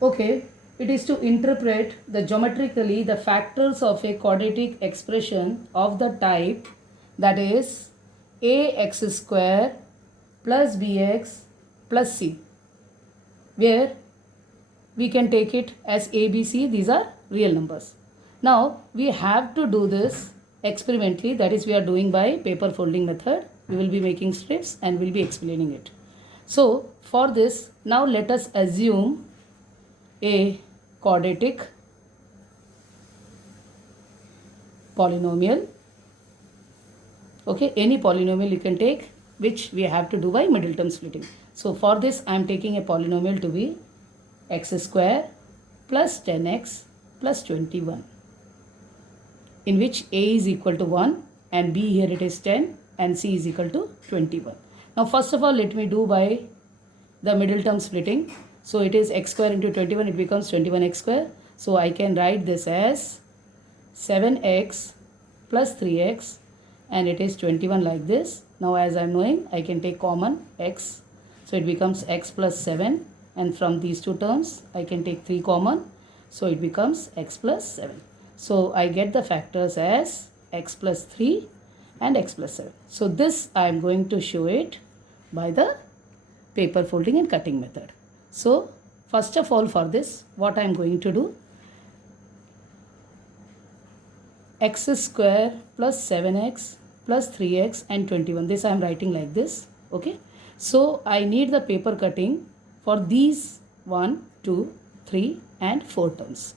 Okay, it is to interpret the geometrically the factors of a quadratic expression of the type, that is ax square plus bx plus c, where we can take it as a, b, c. These are real numbers. Now we have to do this experimentally, that is we are doing by paper folding method. We will be making strips and will be explaining it. So for this, now let us assume a quadratic polynomial. Okay, any polynomial you can take, which we have to do by middle term splitting. So for this I am taking a polynomial to be x square plus 10x plus 21, in which a is equal to 1 and b here it is 10 and c is equal to 21. Now first of all let me do by the middle term splitting. So it is x square into 21, it becomes 21x square. So I can write this as 7x plus 3x and it is 21 like this. Now as I am knowing, I can take common x. So it becomes x plus 7, and from these two terms I can take 3 common. So it becomes x plus 7. So I get the factors as x plus 3 and x plus 7. So this I am going to show it by the paper folding and cutting method. So first of all for this, what I am going to do, x square plus 7x plus 3x and 21. This I am writing like this. Okay. So I need the paper cutting for these 1, 2, 3 and 4 terms.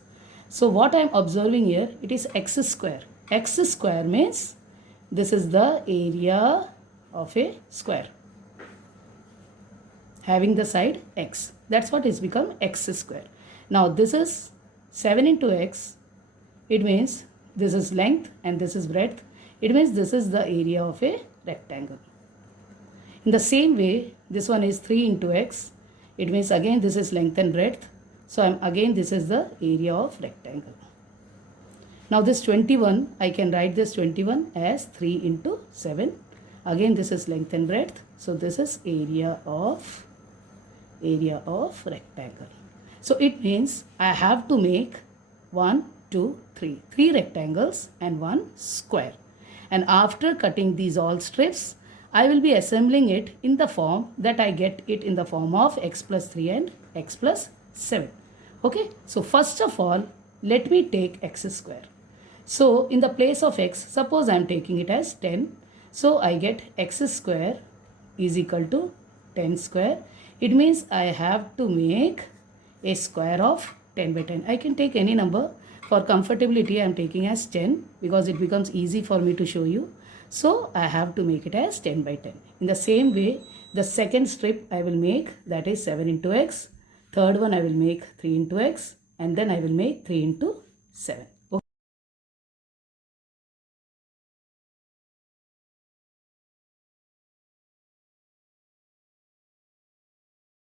So what I am observing here, it is x square. X square means this is the area of a square having the side x. That's what is become x square. Now this is 7 into x. It means this is length and this is breadth. It means this is the area of a rectangle. In the same way, this one is 3 into x. It means again this is length and breadth. So again this is the area of rectangle. Now this 21, I can write this 21 as 3 into 7. Again this is length and breadth. So this is area of rectangle. So it means I have to make 1, 2, 3. 3 rectangles and 1 square. And after cutting these all strips, I will be assembling it in the form that I get it in the form of x plus 3 and x plus 7. Okay. So first of all, let me take x square. So in the place of x, suppose I am taking it as 10. So I get x square is equal to 10 square. It means I have to make a square of 10 by 10. I can take any number. For comfortability, I am taking as 10 because it becomes easy for me to show you. So I have to make it as 10 by 10. In the same way, the second strip I will make, that is 7 into x. Third one I will make 3 into x. And then I will make 3 into 7.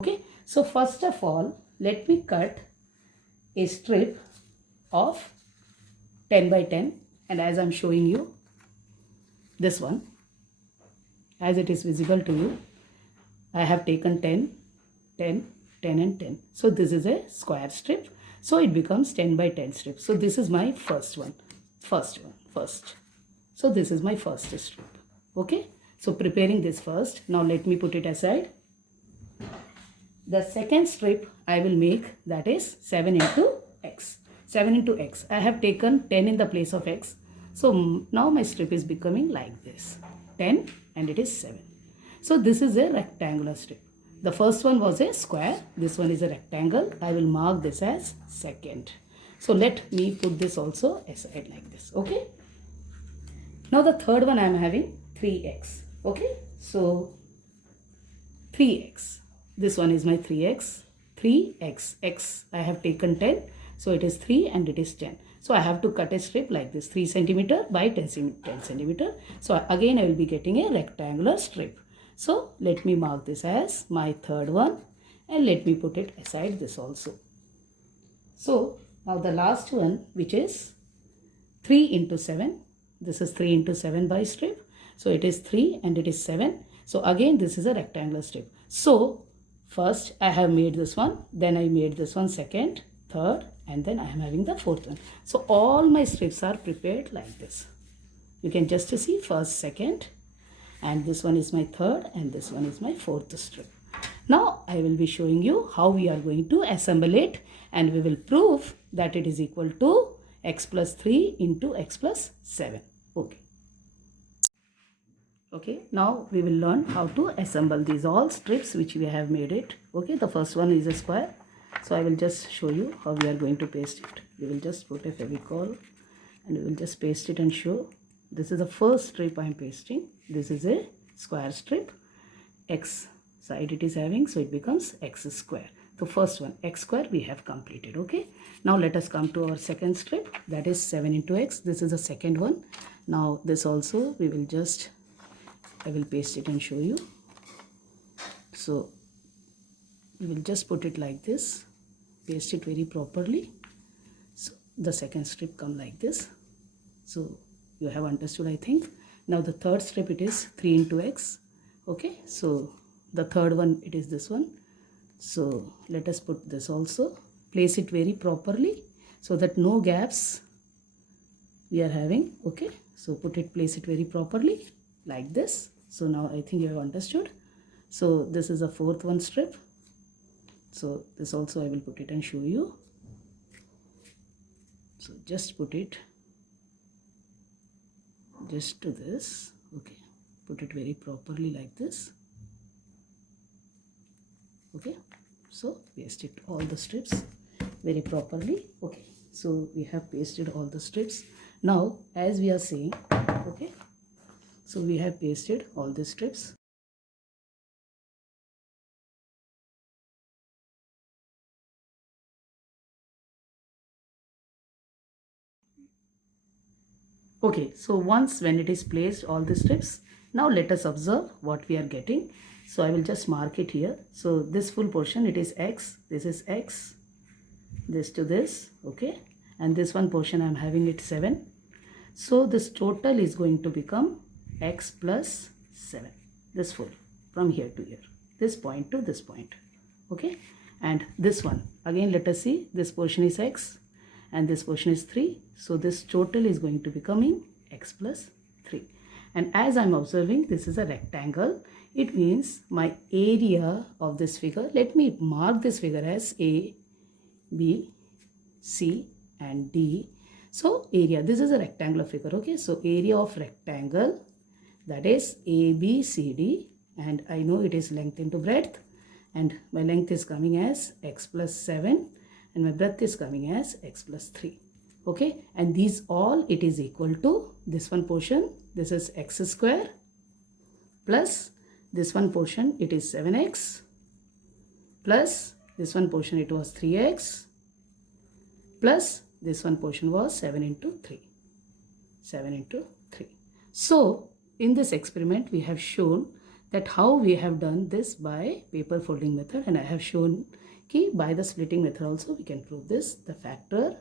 Okay. So first of all, let me cut a strip of 10 by 10, and as I am showing you, this one, as it is visible to you, I have taken 10, 10, 10 and 10. So this is a square strip. So it becomes 10 by 10 strip. So this is my first one. So this is my first strip. Okay. So preparing this first. Now let me put it aside. The second strip I will make, that is 7 into x. 7 into x. I have taken 10 in the place of x. So now my strip is becoming like this. 10 and it is 7. So this is a rectangular strip. The first one was a square. This one is a rectangle. I will mark this as second. So let me put this also aside like this. Okay. Now the third one I am having 3x. Okay. So 3x. This one is my 3x. 3x. X. I have taken 10. So it is 3 and it is 10. So I have to cut a strip like this. 3 centimeter by 10 centimeter. So again I will be getting a rectangular strip. So let me mark this as my third one. And let me put it aside this also. So now the last one, which is 3 into 7. This is 3 into 7 by strip. So it is 3 and it is 7. So again this is a rectangular strip. So first I have made this one, then I made this one second, third, and then I am having the fourth one. So all my strips are prepared like this. You can just see first, second, and this one is my third, and this one is my fourth strip. Now I will be showing you how we are going to assemble it, and we will prove that it is equal to x plus 3 into x plus 7. Okay, now we will learn how to assemble these all strips which we have made it. Okay, the first one is a square. So I will just show you how we are going to paste it. We will just put a Fevicol and we will just paste it and show. This is the first strip I am pasting. This is a square strip. X side it is having, so it becomes x square. The first one, x square, we have completed. Okay, now let us come to our second strip, that is 7 into x. This is the second one. Now this also we will just, I will paste it and show you. So we will just put it like this, paste it very properly. So the second strip come like this. So you have understood, I think. Now the third strip, it is 3 into x. Okay, so the third one, it is this one. So let us put this also, place it very properly so that no gaps we are having. Okay, so place it very properly like this. So now I think you have understood. So this is a fourth one strip. So this also I will put it and show you. So just put it just to this. Okay, put it very properly like this. Okay, so paste it all the strips very properly. Okay, so we have pasted all the strips. Now as we are saying, okay, so we have pasted all the strips. Okay, so once when it is placed all the strips, now let us observe what we are getting. So I will just mark it here. So this full portion, it is x, this is x, this to this, okay, and this one portion I am having it 7. So this total is going to become x plus 7, this full, from here to here, this point to this point. Okay, and this one again, let us see, this portion is x and this portion is 3. So this total is going to becoming x plus 3. And as I'm observing, this is a rectangle. It means my area of this figure, let me mark this figure as A, B, C and D. So area, this is a rectangular figure. Okay, so area of rectangle, that is A, B, C, D, and I know it is length into breadth, and my length is coming as x plus 7 and my breadth is coming as x plus 3. Okay, and these all, it is equal to this one portion, this is x square, plus this one portion, it is 7x, plus this one portion, it was 3x, plus this one portion was 7 into 3. 7 into 3. So in this experiment, we have shown that how we have done this by paper folding method, and I have shown by the splitting method also we can prove this. The factor,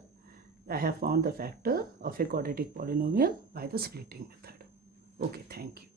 I have found the factor of a quadratic polynomial by the splitting method. Okay, thank you.